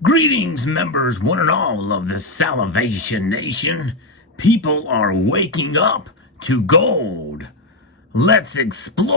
Greetings, members, one and all of the Salivation Nation. People are waking up to gold. Let's explore.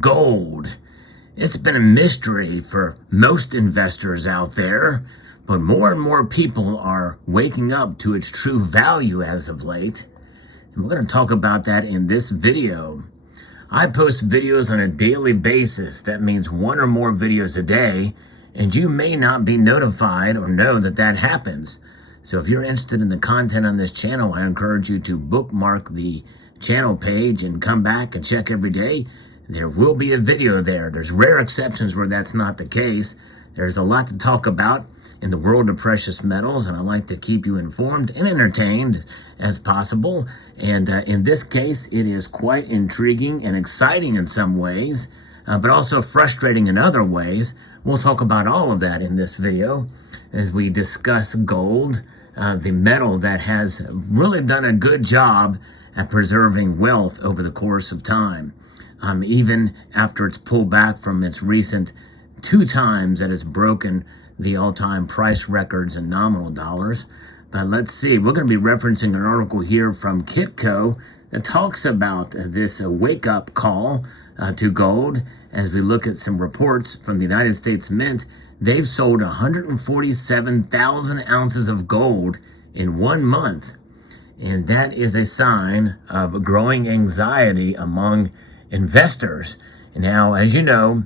Gold. It's been a mystery for most investors out there, but more and more people are waking up to its true value as of late. And we're going to talk about that in this video. I post videos on a daily basis. That means one or more videos a day, and you may not be notified or know that that happens. So if you're interested in the content on this channel, I encourage you to bookmark the channel page and come back and check every day. There will be a video there. There's rare exceptions where that's not the case. There's a lot to talk about in the world of precious metals, and I like to keep you informed and entertained as possible. And in this case, it is quite intriguing and exciting in some ways, but also frustrating in other ways. We'll talk about all of that in this video as we discuss gold, the metal that has really done a good job at preserving wealth over the course of time. Even after it's pulled back from its recent 2 times that it's broken the all-time price records in nominal dollars. But let's see, we're going to be referencing an article here from Kitco that talks about this wake-up call to gold. As we look at some reports from the United States Mint, they've sold 147,000 ounces of gold in 1 month. And that is a sign of growing anxiety among investors. Now, as you know,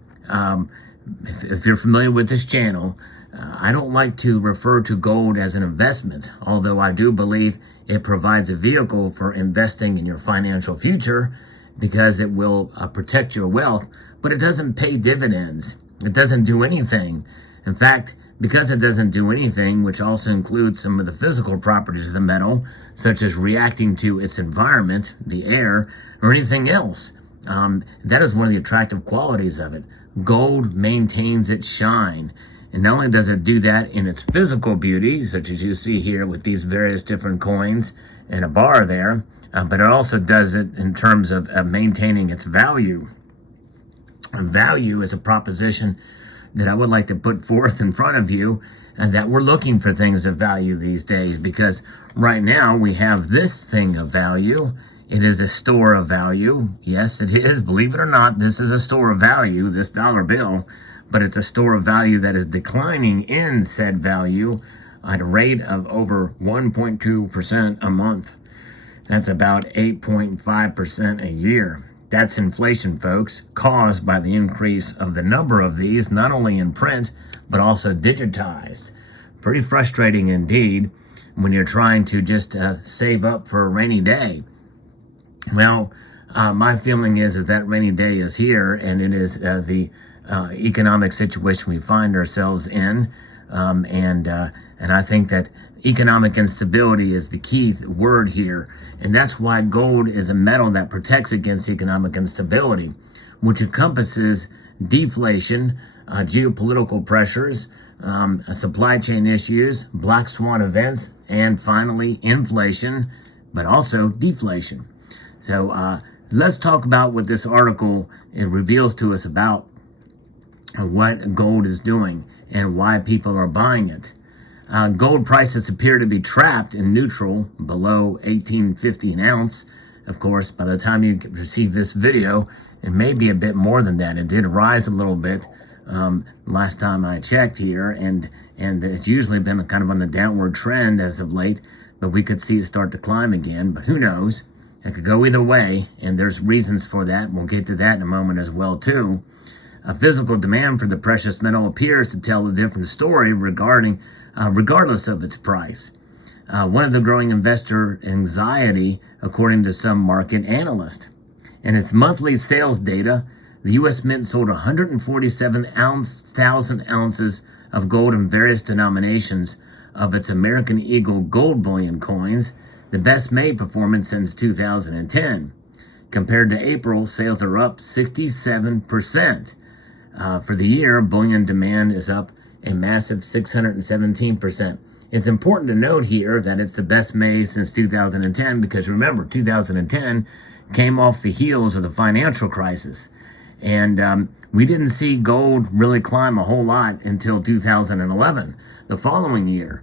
if you're familiar with this channel, I don't like to refer to gold as an investment, although I do believe it provides a vehicle for investing in your financial future because it will protect your wealth, but it doesn't pay dividends. It doesn't do anything. In fact, because it doesn't do anything, which also includes some of the physical properties of the metal, such as reacting to its environment, the air, or anything else, that is one of the attractive qualities of it. Gold maintains its shine. And not only does it do that in its physical beauty, such as you see here with these various different coins and a bar there, but it also does it in terms of maintaining its value. And value is a proposition that I would like to put forth in front of you, and that we're looking for things of value these days, because right now we have this thing of value. It is a store of value. Yes, it is. Believe it or not, this is a store of value, this dollar bill, but it's a store of value that is declining in said value at a rate of over 1.2% a month. That's about 8.5% a year. That's inflation, folks, caused by the increase of the number of these, not only in print, but also digitized. Pretty frustrating indeed when you're trying to just save up for a rainy day. Well, my feeling is that rainy day is here, and it is the economic situation we find ourselves in, and I think that economic instability is the key word here, and that's why gold is a metal that protects against economic instability, which encompasses deflation, geopolitical pressures, supply chain issues, black swan events, and finally inflation, but also deflation. So let's talk about what this article reveals to us about what gold is doing and why people are buying it. Gold prices appear to be trapped in neutral below $18.50 an ounce. Of course, by the time you receive this video, it may be a bit more than that. It did rise a little bit last time I checked here, and it's usually been kind of on the downward trend as of late, but we could see it start to climb again, but who knows? It could go either way, and there's reasons for that. We'll get to that in a moment as well, too. A physical demand for the precious metal appears to tell a different story regardless of its price. One of the growing investor anxiety, according to some market analysts. In its monthly sales data, the U.S. Mint sold 147,000 ounces of gold in various denominations of its American Eagle gold bullion coins, the best May performance since 2010. Compared to April, sales are up 67%. For the year, bullion demand is up a massive 617%. It's important to note here that it's the best May since 2010 because remember, 2010 came off the heels of the financial crisis. And we didn't see gold really climb a whole lot until 2011, the following year.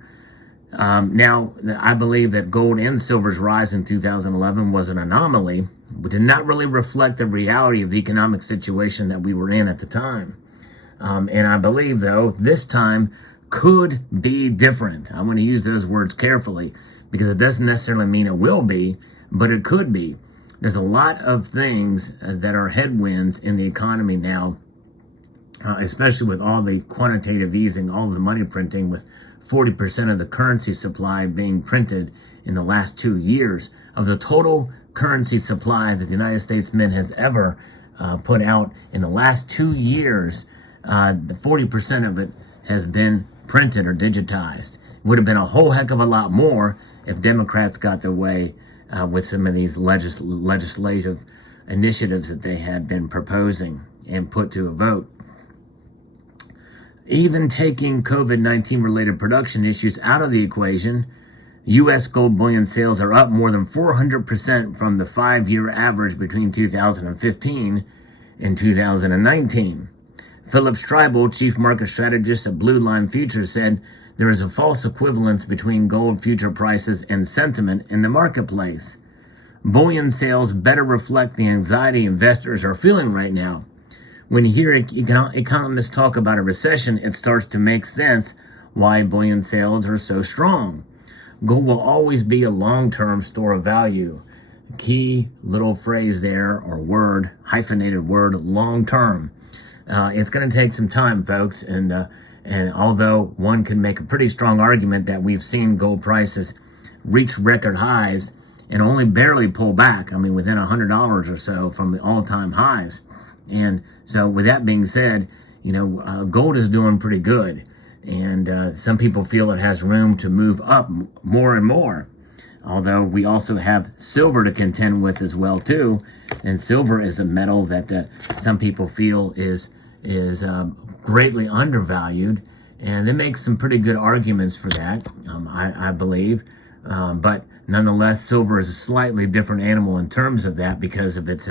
Now, I believe that gold and silver's rise in 2011 was an anomaly, but did not really reflect the reality of the economic situation that we were in at the time. And I believe, though, this time could be different. I'm going to use those words carefully because it doesn't necessarily mean it will be, but it could be. There's a lot of things that are headwinds in the economy now, especially with all the quantitative easing, all of the money printing, with 40% of the currency supply being printed in the last 2 years. Of the total currency supply that the United States Mint has ever put out in the last 2 years, 40% of it has been printed or digitized. It would have been a whole heck of a lot more if Democrats got their way with some of these legislative initiatives that they had been proposing and put to a vote. Even taking COVID-19 related production issues out of the equation, U.S. gold bullion sales are up more than 400% from the 5-year average between 2015 and 2019. Philip Stribel, chief market strategist at Blue Line Futures, said there is a false equivalence between gold future prices and sentiment in the marketplace. Bullion sales better reflect the anxiety investors are feeling right now. When you hear economists talk about a recession, it starts to make sense why bullion sales are so strong. Gold will always be a long-term store of value. Key little phrase there, or word, hyphenated word, long-term. It's going to take some time, folks, and although one can make a pretty strong argument that we've seen gold prices reach record highs and only barely pull back, I mean, within $100 or so from the all-time highs. And so with that being said, gold is doing pretty good. And some people feel it has room to move up more and more. Although we also have silver to contend with as well, too. And silver is a metal that some people feel is greatly undervalued. And they make some pretty good arguments for that, I believe. But nonetheless, silver is a slightly different animal in terms of that because of its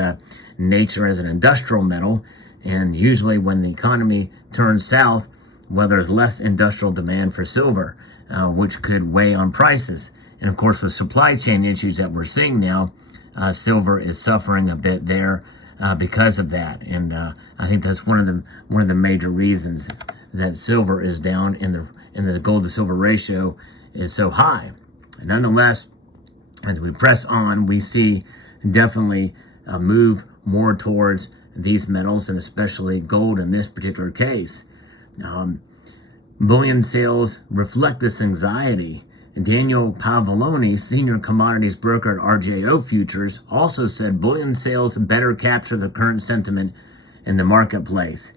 nature as an industrial metal. And usually when the economy turns south, well, there's less industrial demand for silver, which could weigh on prices. And of course, with supply chain issues that we're seeing now, silver is suffering a bit there because of that. And I think that's one of the major reasons that silver is down and the gold to silver ratio is so high. Nonetheless, as we press on, we see definitely a move more towards these metals, and especially gold in this particular case. Bullion sales reflect this anxiety. Daniel Pavoloni, senior commodities broker at RJO Futures, also said bullion sales better capture the current sentiment in the marketplace.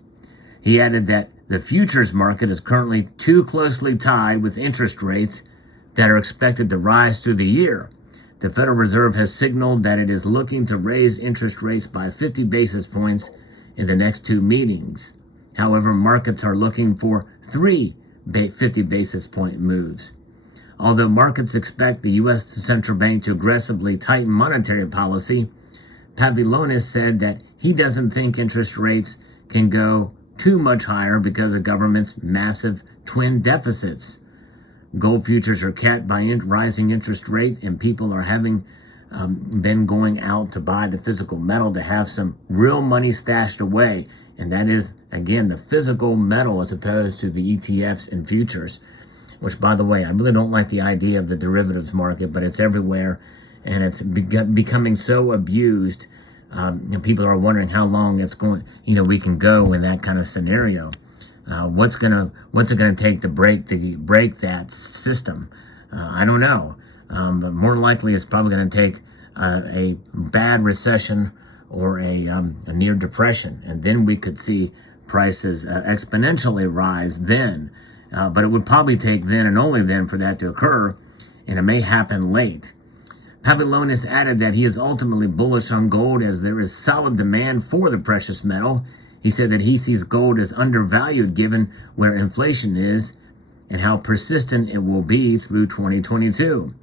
He added that the futures market is currently too closely tied with interest rates that are expected to rise through the year. The Federal Reserve has signaled that it is looking to raise interest rates by 50 basis points in the next 2 meetings. However, markets are looking for 3 50 basis point moves. Although markets expect the U.S. Central Bank to aggressively tighten monetary policy, Pavilonis said that he doesn't think interest rates can go too much higher because of government's massive twin deficits. Gold futures are capped by rising interest rate, and people are having been going out to buy the physical metal to have some real money stashed away. And that is, again, the physical metal as opposed to the ETFs and futures, which, by the way, I really don't like the idea of the derivatives market, but it's everywhere, and it's becoming so abused. And people are wondering how long it's going, we can go in that kind of scenario. What's it gonna take to break that system? I don't know. But more likely, it's probably going to take a bad recession or a near depression, and then we could see prices exponentially rise then. But it would probably take then and only then for that to occur, and it may happen late. Pavilonis added that he is ultimately bullish on gold as there is solid demand for the precious metal, He said that he sees gold as undervalued given where inflation is and how persistent it will be through 2022.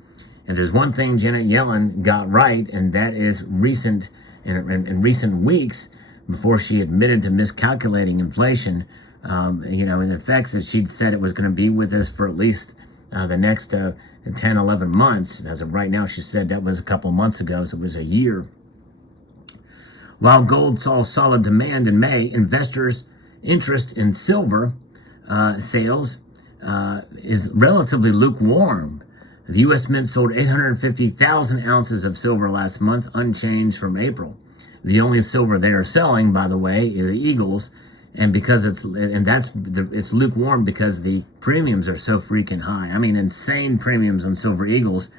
If there's one thing Janet Yellen got right, and that is in recent weeks, before she admitted to miscalculating inflation, in effects that she'd said it was going to be with us for at least the next 10, 11 months. As of right now, she said that was a couple months ago, so it was a year. While gold saw solid demand in May, investors' interest in silver sales is relatively lukewarm. The U.S. Mint sold 850,000 ounces of silver last month, unchanged from April. The only silver they are selling, by the way, is the Eagles, and it's lukewarm because the premiums are so freaking high. I mean, insane premiums on silver Eagles,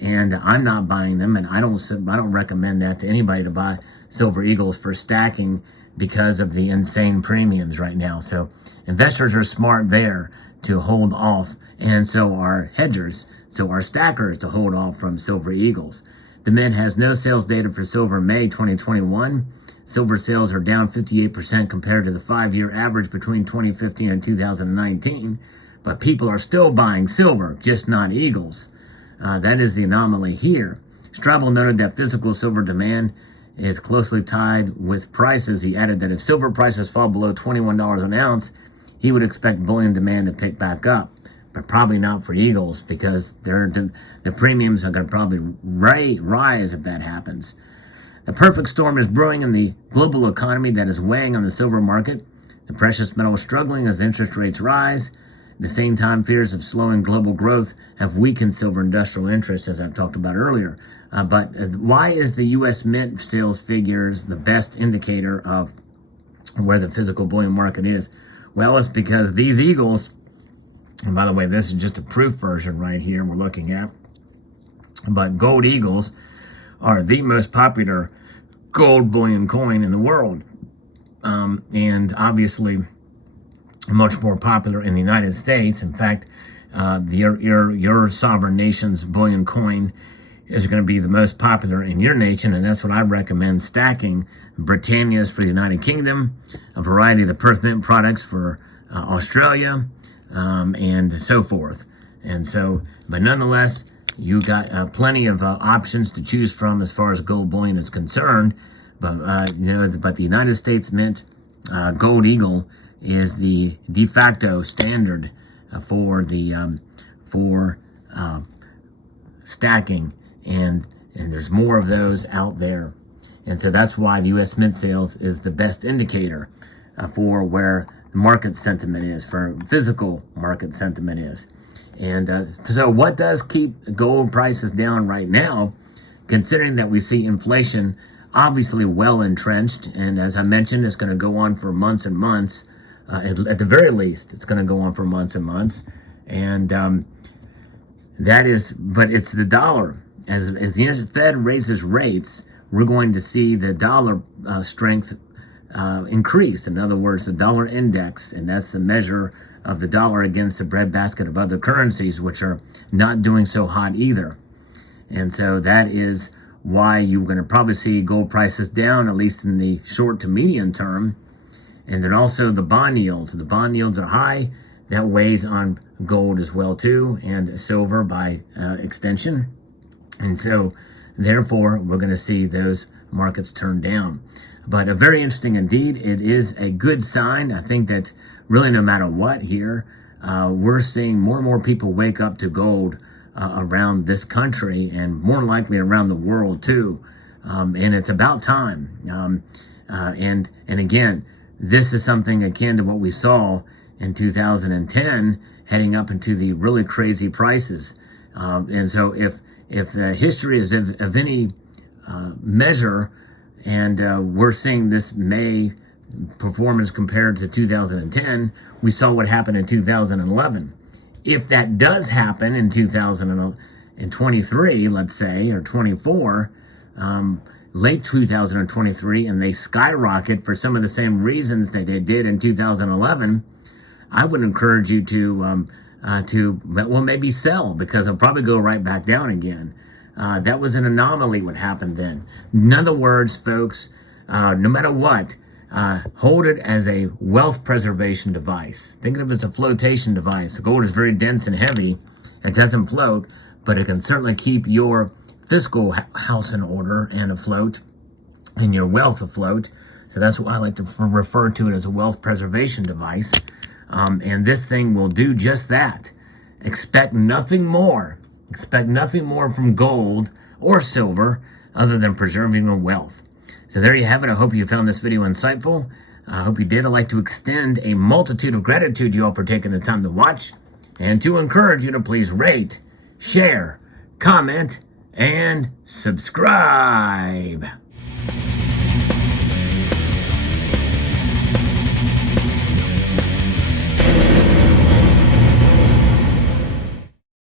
and I'm not buying them, and I don't recommend that to anybody to buy silver Eagles for stacking because of the insane premiums right now. So investors are smart there to hold off, and so are hedgers, so are stackers to hold off from silver Eagles. The Mint has no sales data for silver in May 2021. Silver sales are down 58% compared to the 5-year average between 2015 and 2019, but people are still buying silver, just not Eagles. That is the anomaly here. Strobel noted that physical silver demand is closely tied with prices. He added that if silver prices fall below $21 an ounce, he would expect bullion demand to pick back up, but probably not for Eagles because the premiums are going to probably rise if that happens. The perfect storm is brewing in the global economy that is weighing on the silver market. The precious metal is struggling as interest rates rise. At the same time, fears of slowing global growth have weakened silver industrial interest, as I've talked about earlier. But why is the U.S. Mint sales figures the best indicator of where the physical bullion market is? Well, it's because these Eagles, and by the way, this is just a proof version right here we're looking at, but gold Eagles are the most popular gold bullion coin in the world, and obviously much more popular in the United States. In fact, your sovereign nation's bullion coin is going to be the most popular in your nation, and that's what I recommend stacking. Britannia's for the United Kingdom, a variety of the Perth Mint products for Australia, and so forth. And so, but nonetheless, you got plenty of options to choose from as far as gold bullion is concerned. But but the United States Mint Gold Eagle is the de facto standard for stacking, and there's more of those out there. And so that's why the U.S. Mint sales is the best indicator for where market sentiment is, for physical market sentiment is. And so what does keep gold prices down right now, considering that we see inflation obviously well entrenched, and as I mentioned, it's going to go on for months and months. At the very least, it's going to go on for months and months. And but it's the dollar. As the Fed raises rates, we're going to see the dollar strength increase. In other words, the dollar index, and that's the measure of the dollar against the breadbasket of other currencies, which are not doing so hot either. And so that is why you're going to probably see gold prices down, at least in the short to medium term. And then also the bond yields. The bond yields are high. That weighs on gold as well too, and silver by extension. And so therefore, we're going to see those markets turn down. But very interesting indeed. It is a good sign. I think that really no matter what here, we're seeing more and more people wake up to gold around this country and more likely around the world too. And it's about time. And again, this is something akin to what we saw in 2010 heading up into the really crazy prices. And so if history is of any measure, and we're seeing this May performance compared to 2010, we saw what happened in 2011. If that does happen in 2023, let's say, or 24, late 2023, and they skyrocket for some of the same reasons that they did in 2011, I would encourage you to maybe sell, because it'll probably go right back down again. That was an anomaly what happened then. In other words, folks, no matter what, hold it as a wealth preservation device. Think of it as a flotation device. The gold is very dense and heavy. It doesn't float, but it can certainly keep your fiscal house in order and afloat, and your wealth afloat. So that's why I like to refer to it as a wealth preservation device. And this thing will do just that. Expect nothing more. Expect nothing more from gold or silver other than preserving your wealth. So there you have it. I hope you found this video insightful. I hope you did. I'd like to extend a multitude of gratitude to you all for taking the time to watch, and to encourage you to please rate, share, comment, and subscribe.